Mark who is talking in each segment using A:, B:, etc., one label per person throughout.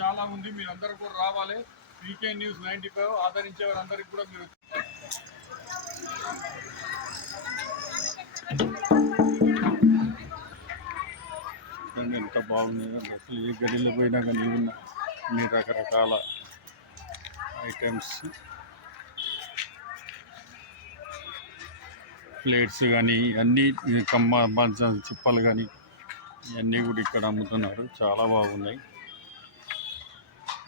A: చాలా ఉంది. మీరు అందరూ కూడా రావాలి. పీకే న్యూస్ నైన్టీ ఫైవ్ ఆదరించే వారందరికీ కూడా మీరు ఎంత బాగున్నాయి అసలు ఏ గడిలో పోయినా కానీ ఉన్న అన్ని రకరకాల ఐటమ్స్ ప్లేట్స్ కానీ అన్నీ కమ్మ మంచం చిప్పలు కానీ ఇవన్నీ కూడా ఇక్కడ అమ్ముతున్నారు. చాలా బాగున్నాయి.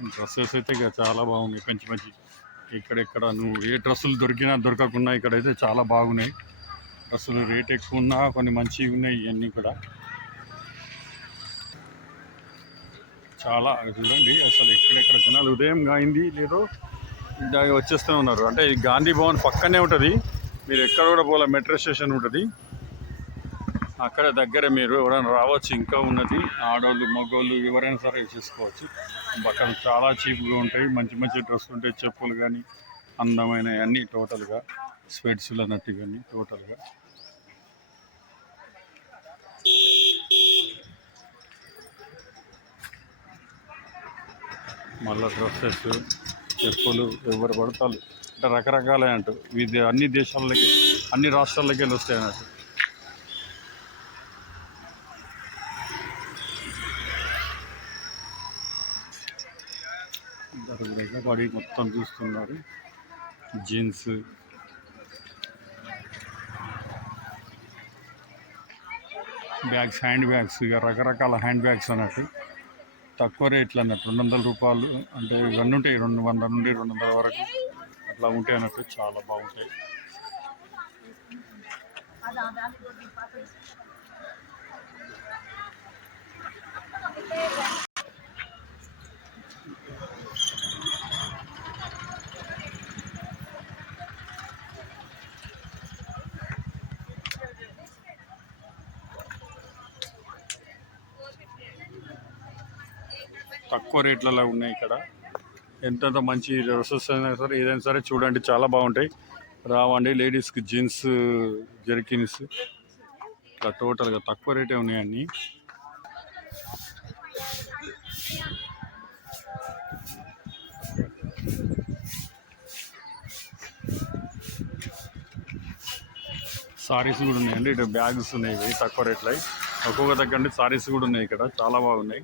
A: డ్రెస్సెస్ అయితే ఇక చాలా బాగున్నాయి మంచి మంచి ఇక్కడెక్కడ నువ్వు ఏ డ్రెస్సులు దొరికినా దొరకకున్నా ఇక్కడైతే చాలా బాగున్నాయి. డ్రెస్సులు రేట్ ఎక్కువ ఉన్నా కొన్ని మంచివి ఉన్నాయి ఇవన్నీ కూడా. చాలా చూడండి అసలు ఎక్కడెక్కడ జనాలు ఉదయం అయింది లేదో ఇంకా వచ్చేస్తూ ఉన్నారు. అంటే ఈ గాంధీ భవన్ పక్కనే ఉంటుంది. మీరు ఎక్కడ కూడా పోలే మెట్రో స్టేషన్ ఉంటుంది. అక్కడ దగ్గర మీరు ఎవరైనా రావచ్చు ఇంకా ఉన్నది. ఆడవాళ్ళు మగవాళ్ళు ఎవరైనా సరే చూసుకోవచ్చు. అక్కడ చాలా చీప్గా ఉంటాయి మంచి మంచి డ్రెస్సులు ఉంటాయి చెప్పులు కానీ అందమైన అన్నీ టోటల్గా స్వెట్స్లు అన్నట్టు కానీ టోటల్గా. మళ్ళీ డ్రెస్సెస్ చెప్పులు ఎవరు పడతారు? అంటే రకరకాలే అంటూ ఇది అన్ని దేశాలకి అన్ని రాష్ట్రాలకి వెళ్ళి వస్తాయి అన్నట్టు. దగ్గర మొత్తం చూస్తున్నారు. జీన్స్. బ్యాగ్స్ హ్యాండ్ బ్యాగ్స్ ఇక రకరకాల హ్యాండ్ బ్యాగ్స్ అన్నట్టు. తక్కువ రేట్లు అన్నట్టు. రెండు వందల రూపాయలు అంటే ఇవన్నీ ఉంటాయి. రెండు వందల నుండి రెండు వందల వరకు అట్లా ఉంటాయి అన్నట్టు. చాలా బాగుంటాయి. తక్కువ రేట్లలో ఉన్నాయి ఇక్కడ. ఎంతెంత మంచి డ్రెస్సెస్ అయినా సరే ఏదైనా సరే చూడండి చాలా బాగుంటాయి. రావండి లేడీస్కి జీన్స్ జెర్కిన్స్. ఇట్లా టోటల్గా తక్కువ రేటే ఉన్నాయండి సారీస్ కూడా ఉన్నాయండి. ఇటు బ్యాగ్స్ ఉన్నాయి తక్కువ రేట్లో ఒక్కొక్క దగ్గర సారీస్ కూడా ఉన్నాయి ఇక్కడ. చాలా బాగున్నాయి.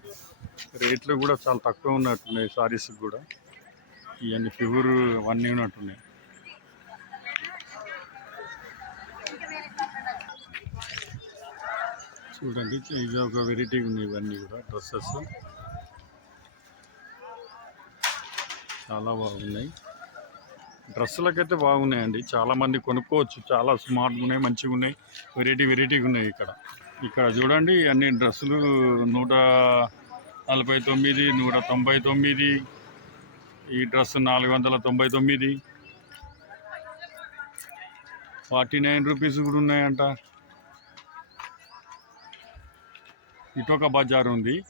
A: రేట్లు కూడా చాలా తక్కువ ఉన్నట్టున్నాయి సారీస్ కూడా. ఇవన్నీ ప్యూర్ అవన్నీ ఉన్నట్టున్నాయి చూడండి ఇది ఒక వెరైటీ ఉన్నాయి ఇవన్నీ కూడా డ్రెస్సెస్ చాలా బాగున్నాయి. డ్రెస్సులకైతే బాగున్నాయండి. చాలామంది కొనుక్కోవచ్చు. చాలా స్మార్ట్గా ఉన్నాయి మంచిగా ఉన్నాయి. వెరైటీ వెరైటీగా ఉన్నాయి ఇక్కడ. ఇక్కడ చూడండి అన్ని డ్రెస్సులు నూట నలభై తొమ్మిది నూట తొంభై తొమ్మిది ఈ డ్రెస్ నాలుగు వందల తొంభై తొమ్మిది. ఫార్టీ నైన్ రూపీస్ కూడా ఉన్నాయంట. ఇటొక బజార్ ఉంది.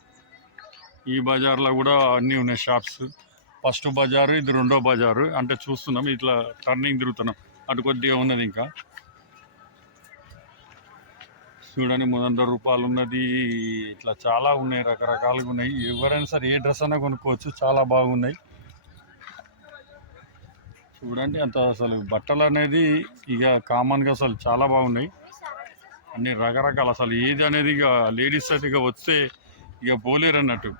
A: ఈ బజార్లో కూడా అన్నీ ఉన్నాయి షాప్స్. ఫస్ట్ బజారు ఇది రెండో బజారు. అంటే చూస్తున్నాం ఇట్లా టర్నింగ్ తిరుగుతున్నాం. అటు కొద్దిగా ఉన్నది ఇంకా. చూడండి మూడు వందల రూపాయలు ఉన్నది. ఇట్లా చాలా ఉన్నాయి రకరకాలుగా ఉన్నాయి. ఎవరైనా సరే ఏ డ్రెస్ అయినా కొనుక్కోవచ్చు చాలా బాగున్నాయి. చూడండి అంత అసలు బట్టలు అనేది ఇక కామన్గా అసలు చాలా బాగున్నాయి. అన్ని రకరకాల అసలు ఏది అనేది ఇక లేడీస్ అయితే ఇక వస్తే ఇక పోలేరు అన్నట్టు.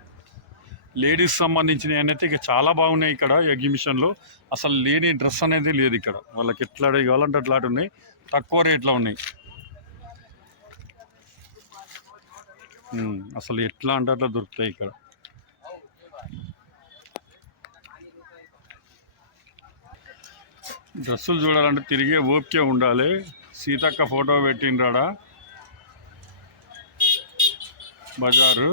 A: లేడీస్ సంబంధించిన అయితే ఇక చాలా బాగున్నాయి ఇక్కడ ఎగ్జిబిషన్లో అసలు లేని డ్రెస్ అనేది లేదు ఇక్కడ. వాళ్ళకి ఎట్లా కావాలంటే అట్లాంటి ఉన్నాయి. తక్కువ రేట్లో ఉన్నాయి. అసలు ఎట్లా అంటే అట్లా దొరుకుతాయి ఇక్కడ. డ్రెస్సులు చూడాలంటే తిరిగే ఓపికే ఉండాలి. సీతక్క ఫోటో పెట్టిండ్రాడా? బజారు.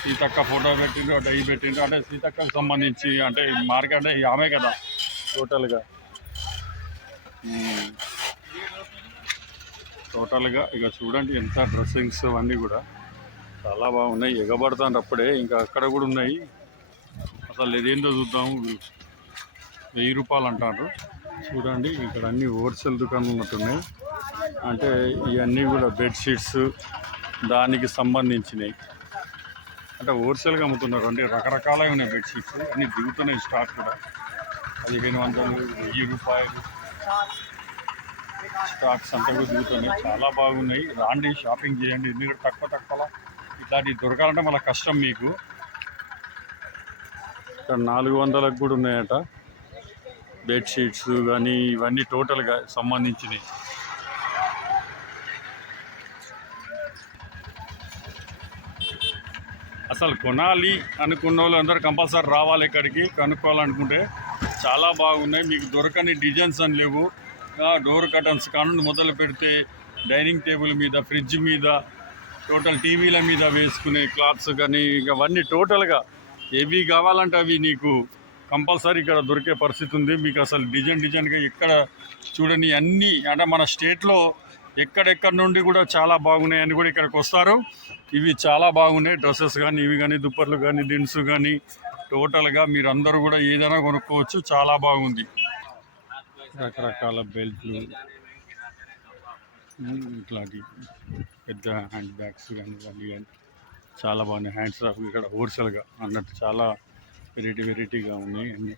A: సీతక్క ఫోటో పెట్టిండ్రు అటు అవి పెట్టిండ్రు. అంటే సీతక్కకు సంబంధించి అంటే మార్కెట్ అంటే ఆమె కదా టోటల్గా. టోటల్గా ఇక చూడండి ఎంత డ్రెస్సింగ్స్ అవన్నీ కూడా. చాలా బాగున్నాయి. ఎగబడతాను అప్పుడే. ఇంకా అక్కడ కూడా ఉన్నాయి. అసలు ఇదేందో చూద్దాము. వెయ్యి రూపాయలు అంటారు చూడండి ఇక్కడ అన్ని హోల్సేల్ దుకాణాలు ఉన్నట్టున్నాయి. అంటే ఇవన్నీ కూడా బెడ్షీట్స్ దానికి సంబంధించినవి. అంటే హోల్సేల్గా అమ్ముతున్నారు. అంటే రకరకాలవి ఉన్నాయి బెడ్షీట్స్ అన్ని దిగుతున్నాయి స్టాక్ కూడా. పదిహేను వందలు వెయ్యి రూపాయలు. స్టాక్స్ అంతా కూడా దిగుతున్నాయి చాలా బాగున్నాయి. రాండి షాపింగ్ చేయండి. ఎందుకంటే తక్కువ తక్కువ ఇట్లాంటివి దొరకాలంటే మన కష్టం మీకు. ఇక్కడ నాలుగు వందలకు కూడా ఉన్నాయట. బెడ్షీట్స్ కానీ ఇవన్నీ టోటల్గా సంబంధించినవి. అసలు కొనాలి అనుకున్న వాళ్ళు అందరూ కంపల్సరీ రావాలి ఇక్కడికి. కనుక్కోవాలనుకుంటే చాలా బాగున్నాయి. మీకు దొరకని డిజైన్స్ అని లేవు. డోర్ కటన్స్ కానుండి మొదలు పెడితే డైనింగ్ టేబుల్ మీద ఫ్రిడ్జ్ మీద టోటల్ టీవీల మీద వేసుకునే క్లాత్స్ కానీ ఇక అవన్నీ టోటల్గా ఏవి కావాలంటే అవి నీకు కంపల్సరీ ఇక్కడ దొరికే పరిస్థితి ఉంది. మీకు అసలు డిజైన్ డిజైన్గా ఇక్కడ చూడని అన్నీ అంటే మన స్టేట్లో ఎక్కడెక్కడ నుండి కూడా చాలా బాగున్నాయి అని కూడా ఇక్కడికి వస్తారు. ఇవి చాలా బాగున్నాయి. డ్రెస్సెస్ కానీ ఇవి కానీ దుప్పట్లు కానీ దిన్స్ కానీ టోటల్గా మీరు అందరూ కూడా ఏదైనా కొనుక్కోవచ్చు. చాలా బాగుంది. రకరకాల బెల్ట్లు ఇట్లాంటి పెద్ద హ్యాండ్ బ్యాగ్స్ కానీ ఇవన్నీ కానీ చాలా బాగున్నాయి. హ్యాండ్స్ ఆఫ్ ఇక్కడ హోల్సేల్గా అన్నట్టు చాలా వెరైటీ వెరైటీగా ఉన్నాయి అన్నీ.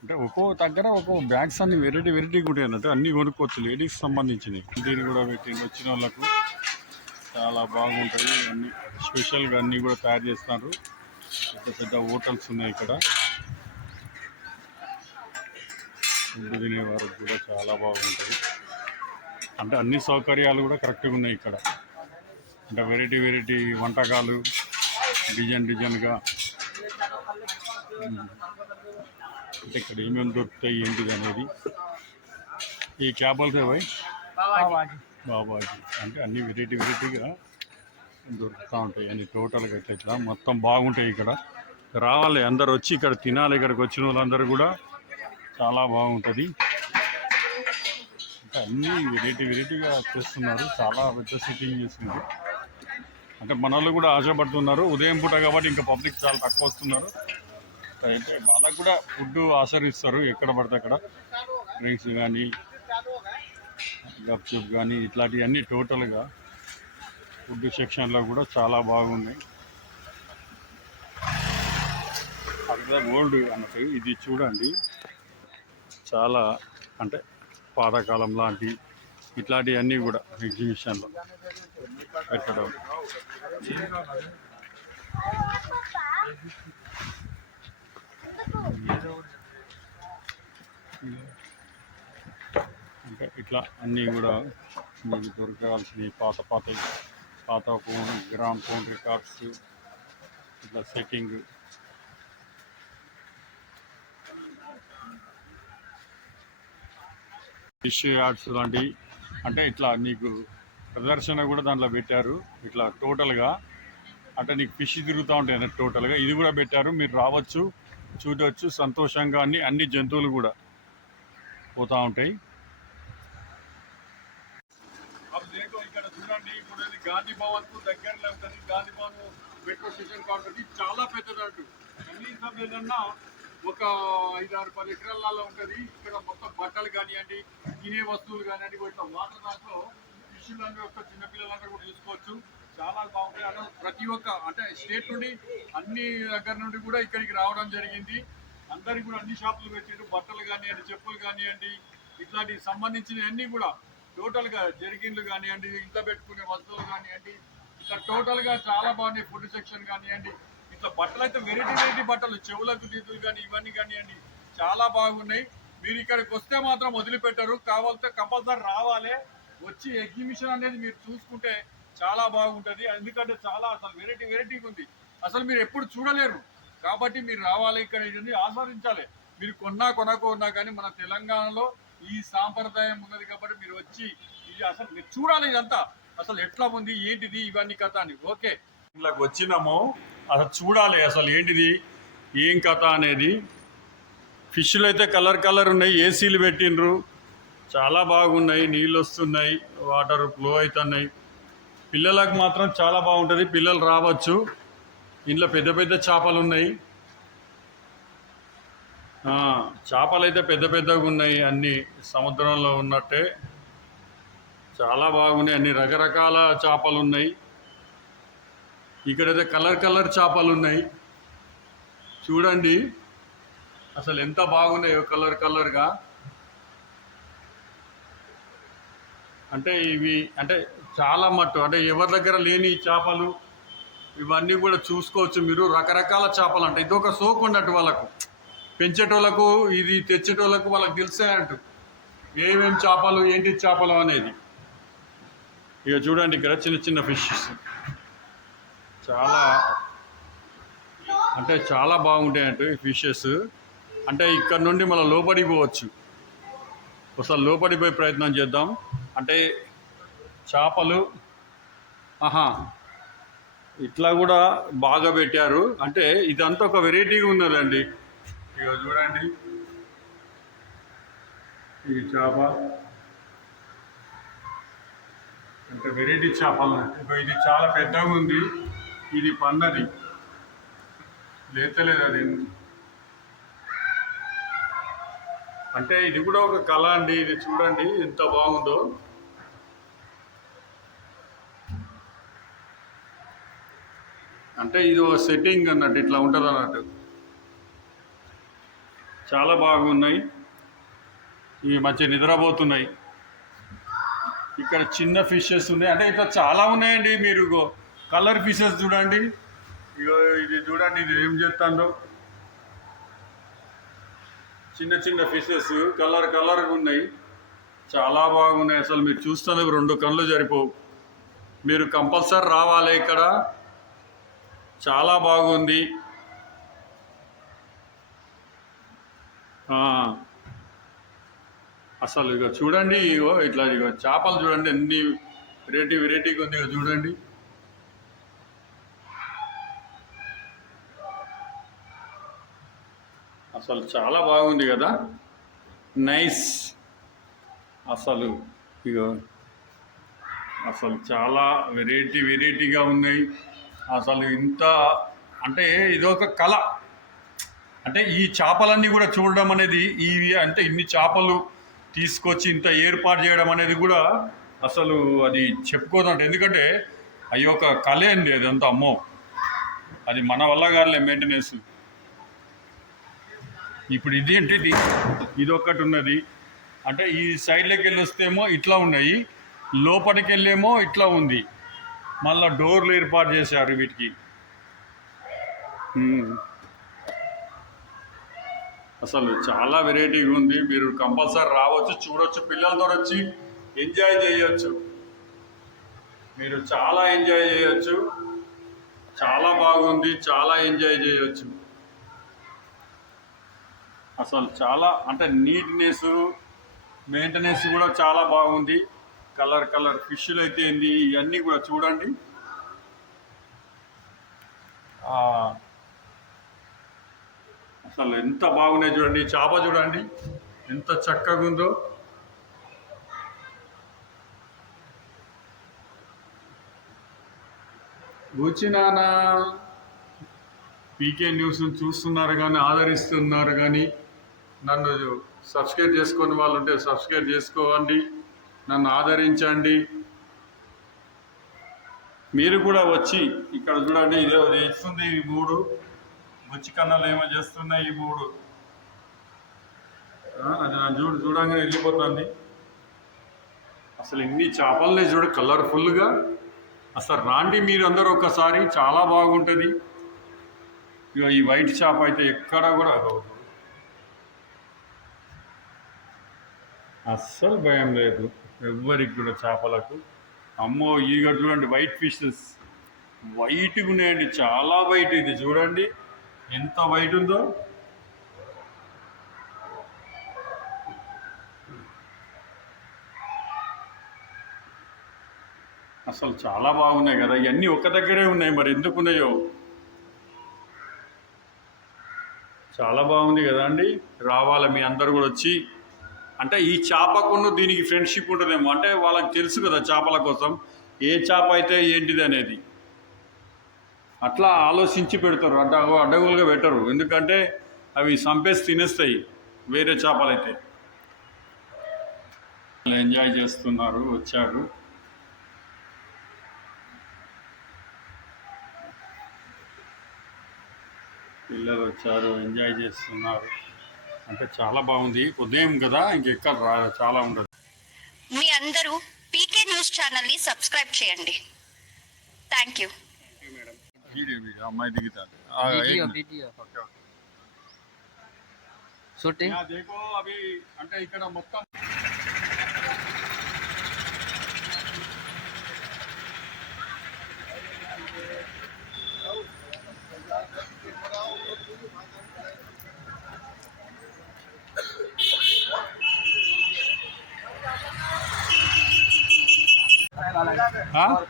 A: అంటే ఒక్కో దగ్గర ఒక్కో బ్యాగ్స్ అన్ని వెరైటీ వెరైటీగా ఉంటాయి అన్నట్టు అన్నీ కొనుక్కోవచ్చు. లేడీస్ సంబంధించినవి. దీన్ని కూడా పెట్టింది వచ్చిన వాళ్ళకు. చాలా బాగుంటుంది అన్నీ స్పెషల్గా అన్నీ కూడా తయారు చేస్తున్నారు. పెద్ద పెద్ద హోటల్స్ ఉన్నాయి ఇక్కడ. ఫుడ్ తినే వారికి కూడా చాలా బాగుంటుంది. అంటే అన్ని సౌకర్యాలు కూడా కరెక్ట్గా ఉన్నాయి ఇక్కడ. అంటే వెరైటీ వెరైటీ వంటకాలు డిజైన్ డిజైన్గా అంటే ఇక్కడ ఏమేమి దొరుకుతాయి ఏంటిది అనేది. ఈ క్యాబల్స్ ఏవై బాబాజీ. అంటే అన్ని వెరైటీ వెరైటీగా దొరుకుతూ ఉంటాయి. అన్ని టోటల్గా ఇట్లా ఇట్లా మొత్తం బాగుంటాయి ఇక్కడ. రావాలి అందరు వచ్చి ఇక్కడ తినాలి. ఇక్కడికి వచ్చిన వాళ్ళందరూ కూడా చాలా బాగుంటుంది. అంటే అన్నీ వెరైటీ వెరైటీగా చేస్తున్నారు చాలా పెద్ద సిట్టింగ్ చేసింది. అంటే మన కూడా ఆశపడుతున్నారు. ఉదయం పూట కాబట్టి ఇంకా పబ్లిక్ చాలా తక్కువ వస్తున్నారు. అయితే వాళ్ళకు కూడా ఫుడ్ ఆచరిస్తారు ఎక్కడ పడితే అక్కడ. డ్రింక్స్ కానీ గప్చుప్ కానీ ఇట్లాంటివన్నీ టోటల్గా ఫుడ్ సెక్షన్లో కూడా చాలా బాగున్నాయి. అక్కడ ఓల్డ్ అన్నట్టు ఇది చూడండి. చాలా అంటే పాతకాలం లాంటి ఇట్లాంటివన్నీ కూడా ఎగ్జిబిషన్లో పెట్టడం. అంటే ఇట్లా అన్నీ కూడా మీకు దొరకాల్సిన పాత పాత పాత ఫోన్ గ్రామ్ ఫోన్ రికార్డ్స్ ఇట్లా సెట్టింగ్ ఫిష్ యాడ్స్ లాంటివి అంటే ఇట్లా నీకు ప్రదర్శన కూడా దాంట్లో పెట్టారు. ఇట్లా టోటల్గా అంటే నీకు ఫిష్ తిరుగుతూ ఉంటాయి అన్నట్టు టోటల్గా. ఇది కూడా పెట్టారు. మీరు రావచ్చు చూడవచ్చు సంతోషంగా అన్ని అన్ని జంతువులు కూడా పోతూ ఉంటాయి. గాంధీ భవన్కు గాంధీ భవన్ మెట్రో స్టేషన్ కాబట్టి చాలా పెద్దదంటు కనీసం ఏదన్నా ఒక ఐదు ఆరు పది ఎకరాలలో ఉంటుంది. ఇక్కడ మొత్తం బట్టలు కానివ్వండి తినే వస్తువులు కానివ్వండి ఇట్లా వాటర్ దాంట్లో ఫిష్లన్నీ ఒక చిన్నపిల్లలందరూ కూడా చూసుకోవచ్చు చాలా బాగుంటాయి. అలా ప్రతి ఒక్క అంటే స్టేట్ నుండి అన్ని దగ్గర నుండి కూడా ఇక్కడికి రావడం జరిగింది. అందరికి కూడా అన్ని షాపులు పెట్టారు బట్టలు కానివ్వండి చెప్పులు కానివ్వండి ఇట్లాంటి సంబంధించినవన్నీ కూడా టోటల్గా జరిగిన్లు కానివ్వండి ఇంట్లో పెట్టుకునే వస్తువులు కానివ్వండి ఇట్లా టోటల్గా చాలా బాగున్నాయి. ఫుడ్ సెక్షన్ కానివ్వండి ఇట్లా బట్టలు అయితే వెరైటీ వెరైటీ బట్టలు చెవులకు దిద్దులు కానీ ఇవన్నీ కానివ్వండి చాలా బాగున్నాయి. మీరు ఇక్కడికి వస్తే మాత్రం వదిలిపెట్టరు. కావాలంటే కంపల్సరీ రావాలి. వచ్చి ఎగ్జిబిషన్ అనేది మీరు చూసుకుంటే చాలా బాగుంటుంది. ఎందుకంటే చాలా అసలు వెరైటీ వెరైటీగా ఉంది. అసలు మీరు ఎప్పుడు చూడలేరు. కాబట్టి మీరు రావాలి ఇక్కడ ఇది ఆస్వాదించాలి. మీరు కొన్నా కొనకున్నా కానీ మన తెలంగాణలో ఈ సాంప్రదాయం ఉన్నది కాబట్టి మీరు వచ్చి ఇది అసలు మీరు చూడాలి ఇదంతా. అసలు ఎట్లా ఉంది ఏంటిది ఇవన్నీ కథ అని. ఓకే. ఇలాగ వచ్చినాము. అసలు చూడాలి అసలు ఏంటిది ఏం కథ అనేది. ఫిష్లు అయితే కలర్ కలర్ ఉన్నాయి ఏసీలు పెట్టిండ్రు. చాలా బాగున్నాయి నీళ్ళు వస్తున్నాయి వాటర్ ఫ్లో అవుతున్నాయి. పిల్లలకు మాత్రం చాలా బాగుంటుంది పిల్లలు రావచ్చు. ఇంట్లో పెద్ద పెద్ద చేపలు ఉన్నాయి. చేపలు అయితే పెద్ద పెద్దగా ఉన్నాయి అన్ని సముద్రంలో ఉన్నట్టే. చాలా బాగున్నాయి అన్ని రకరకాల చేపలు ఉన్నాయి. ఇక్కడైతే కలర్ కలర్ చేపలు ఉన్నాయి. చూడండి. అసలు ఎంత బాగున్నాయో కలర్ కలర్గా అంటే ఇవి అంటే చాలా మట్టు అంటే ఎవరి దగ్గర లేని చేపలు ఇవన్నీ కూడా చూసుకోవచ్చు మీరు. రకరకాల చేపలు అంటే. ఇది ఒక సోకు ఉన్నట్టు వాళ్ళకు. పెంచేటోళ్ళకు ఇది తెచ్చేటోళ్ళకు వాళ్ళకి తెలిసాయంటు ఏమేమి చేపలు ఏంటి చేపలు అనేది. ఇక చూడండి ఇక్కడ చిన్న చిన్న ఫిషెస్ చాలా అంటే చాలా బాగుంటాయంట ఈ ఫిషెస్. అంటే ఇక్కడ నుండి మనం లోపలికి పోవచ్చు. ఒకసారి లోపలికి ప్రయత్నం చేద్దాం. అంటే చేపలు ఆహా ఇట్లా కూడా బాగా పెట్టారు. అంటే ఇదంతా ఒక వెరైటీగా ఉన్నదండి ఇక చూడండి. ఈ చేప. అంటే వెరైటీ చేపలు. ఇప్పుడు ఇది చాలా పెద్దగా ఉంది. ఇది పన్నది లేతలేదు అది. అంటే ఇది కూడా ఒక కళ అండి ఇది చూడండి ఎంత బాగుందో. అంటే ఇది ఒక సెట్టింగ్ అన్నట్టు ఇట్లా ఉంటుంది అన్నట్టు. చాలా బాగున్నాయి. ఇవి మంచి నిద్రపోతున్నాయి. ఇక్కడ చిన్న ఫిషెస్ ఉన్నాయి. అంటే ఇట్లా చాలా ఉన్నాయండి మీరు కలర్ ఫిషెస్ చూడండి. ఇగో ఇది చూడండి ఇది ఏం చేస్తుందో. చిన్న చిన్న ఫిషెస్ కలర్ కలర్గా ఉన్నాయి. చాలా బాగున్నాయి. అసలు మీరు చూస్తున్నవి రెండు కళ్ళు సరిపోవు. మీరు కంపల్సరీ రావాలి ఇక్కడ. చాలా బాగుంది. అసలు ఇక చూడండి ఇగో ఇట్లా ఇక చేపలు చూడండి ఎన్ని వెరైటీ వెరైటీగా ఉంది ఇక చూడండి. అసలు చాలా బాగుంది కదా. నైస్ అసలు ఇగో అసలు చాలా వెరైటీ వెరైటీగా ఉన్నాయి. అసలు ఇంత అంటే ఇదొక కళ. అంటే ఈ చేపలన్నీ కూడా చూడడం అనేది ఇవి అంటే ఇన్ని చేపలు తీసుకొచ్చి ఇంత ఏర్పాటు చేయడం అనేది కూడా అసలు అది చెప్పుకోదంట ఎందుకంటే అవి ఒక కళే అండి అదంతా అమ్మో. అది మన వల్ల కాదులే మెయింటెనెన్స్ ఇప్పుడు ఇది ఏంటి ఇది ఒక్కటి ఉన్నది. అంటే ఈ సైడ్లోకి వెళ్ళి వస్తేమో ఇట్లా ఉన్నాయి. లోపలికి వెళ్ళేమో ఇట్లా ఉంది. మళ్ళా డోర్లు ఏర్పాటు చేశారు వీటికి. అసలు చాలా వెరైటీగా ఉంది. మీరు కంపల్సరీ రావచ్చు చూడొచ్చు పిల్లలతో వచ్చి ఎంజాయ్ చేయొచ్చు. మీరు చాలా ఎంజాయ్ చేయొచ్చు. చాలా బాగుంది చాలా ఎంజాయ్ చేయొచ్చు. అసలు చాలా అంటే నీట్నెస్ మెయింటెనెన్స్ కూడా చాలా బాగుంది. కలర్ కలర్ ఫిష్లు అయితే ఏంది ఇవన్నీ కూడా చూడండి. అసలు ఎంత బాగున్నాయి చూడండి చేప చూడండి ఎంత చక్కగా ఉందో. కూర్చున్నానా పీకే న్యూస్ చూస్తున్నారు కానీ ఆదరిస్తున్నారు కానీ నన్ను సబ్స్క్రైబ్ చేసుకుని వాళ్ళు ఉంటే సబ్స్క్రైబ్ చేసుకోండి నన్ను ఆదరించండి. మీరు కూడా వచ్చి ఇక్కడ చూడండి ఇదే ఇస్తుంది ఈ మూడు. బుచ్చి కన్నాలు ఏమో చేస్తున్నాయి ఈ మూడు. అది నన్ను చూడు చూడంగానే వెళ్ళిపోతుంది. అసలు ఇన్ని చేపలని చూడు కలర్ఫుల్గా అసలు రాండి మీరు అందరూ ఒకసారి చాలా బాగుంటుంది. ఇక ఈ వైట్ చేప అయితే ఎక్కడ కూడా అస్సలు భయం లేదు. ఎవ్వరికి కూడా చేపలకు. అమ్మో ఈగ చూడండి వైట్ ఫిషెస్ వైట్గా ఉన్నాయండి చాలా వైట్ ఇది. చూడండి ఎంత వైట్ ఉందో. అసలు చాలా బాగున్నాయి కదా. ఇవన్నీ ఒక దగ్గరే ఉన్నాయి మరి ఎందుకు ఉన్నాయో. చాలా బాగుంది కదా అండి. రావాలి మీ అందరు కూడా వచ్చి. అంటే ఈ చేపకును దీనికి ఫ్రెండ్షిప్ ఉంటుందేమో. అంటే వాళ్ళకి తెలుసు కదా చేపల కోసం. ఏ చేప అయితే ఏంటిది అనేది. అట్లా ఆలోచించి పెడతారు. అడ్డ అడ్డగులుగా పెట్టరు. ఎందుకంటే అవి సంపేసి తినేస్తాయి వేరే చేపలైతే. ఎంజాయ్ చేస్తున్నారు వచ్చారు. పిల్లలు వచ్చారు ఎంజాయ్ చేస్తున్నారు. అంటే చాలా బాగుంది. ఉదయం కదా ఇంకెక్కడ చాలా ఉండదు.
B: మీ అందరూ పీకే న్యూస్ ఛానల్ని సబ్స్క్రైబ్ చేయండి.
A: Thank you. అమ్మాయి అవి అంటే ఇక్కడ మొత్తం हाँ?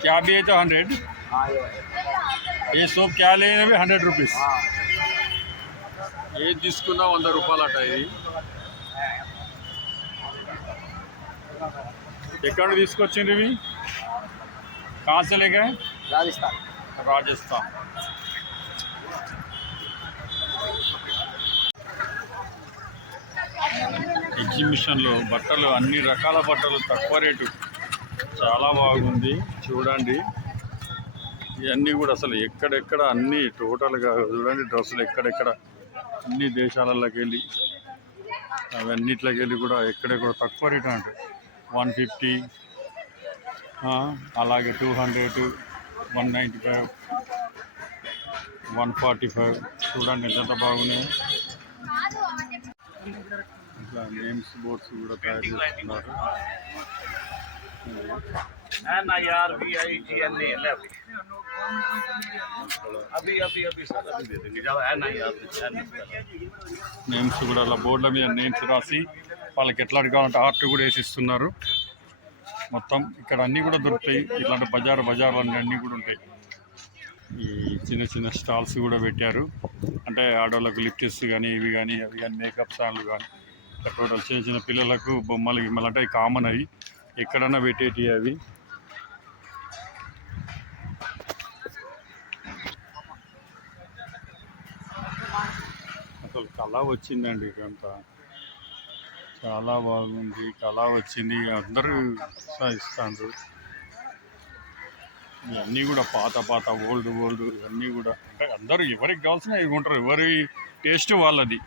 A: क्या भी है तो हंड्रेड ये सोप क्या लेने भी हंड्रेड रुपीज़ ఏది తీసుకున్నా వంద రూపాయలు అట ఇది ఎక్కడ తీసుకొచ్చిండ్రు ఇవి కాసలేగా
C: राजस्थान
A: రాజస్థాన్ ఎగ్జిబిషన్లో బట్టలు అన్ని రకాల బట్టలు తక్కువ రేటు. చాలా బాగుంది. చూడండి. ఇవన్నీ కూడా అసలు ఎక్కడెక్కడ అన్ని టోటల్గా చూడండి డ్రెస్సులు ఎక్కడెక్కడ అన్ని దేశాలలోకి వెళ్ళి అవన్నిట్లోకి వెళ్ళి కూడా ఎక్కడెక్కడ తక్కువ రేట్ అంటే వన్ ఫిఫ్టీ అలాగే two hundred one ninety five one forty five. చూడండి ఎంత బాగున్నాయి. నేమ్స్ బోర్డ్స్ కూడా తయారు చేస్తున్నారు. నేమ్స్ కూడా అలా బోర్డుల మీద నేమ్స్ రాసి వాళ్ళకి ఎట్లా కావాలంటే ఆర్ట్ కూడా వేసిస్తున్నారు. మొత్తం ఇక్కడ అన్నీ కూడా దొరుకుతాయి. ఇట్లాంటి బజార్ బజారు అన్నీ కూడా ఉంటాయి. ఈ చిన్న చిన్న స్టాల్స్ కూడా పెట్టారు. అంటే ఆడవాళ్ళకు లిప్టిక్స్ కానీ ఇవి కానీ అవి కానీ మేకప్ సాన్లు కానీ టోటల్ చిన్న చిన్న పిల్లలకు బొమ్మలు గిమ్మలు అంటే కామన్ అవి. ఎక్కడన్నా పెట్టేటి అవి. అసలు కళ వచ్చిందండి ఇదంతా. చాలా బాగుంది. కళ వచ్చింది. అందరూ ఉత్సాహిస్తారు ఇవన్నీ కూడా పాత పాత ఓల్డ్ ఓల్డ్ ఇవన్నీ కూడా. అంటే అందరూ ఎవరికి కావాల్సిన ఇవి ఉంటారు ఎవరి టేస్ట్ వాళ్ళది.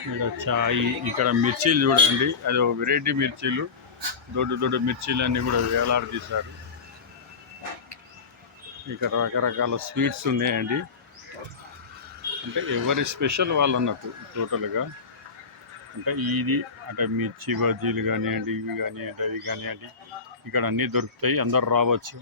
A: ఇక్కడ చాయ్ ఇక్కడ మిర్చీలు చూడండి. అది ఒక వెరైటీ మిర్చీలు. దొడ్డు దొడ్డు మిర్చీలు అన్నీ కూడా వేలాడదీశారు ఇక్కడ రకరకాల స్వీట్స్ ఉన్నాయండి. అంటే ఎవరి స్పెషల్ వాళ్ళు అన్నట్టు టోటల్గా. అంటే ఇది అంటే మిర్చి బజ్జీలు కానివ్వండి ఇవి కానివ్వండి అవి కానివ్వండి. ఇక్కడ అన్నీ దొరుకుతాయి. అందరు రావచ్చు.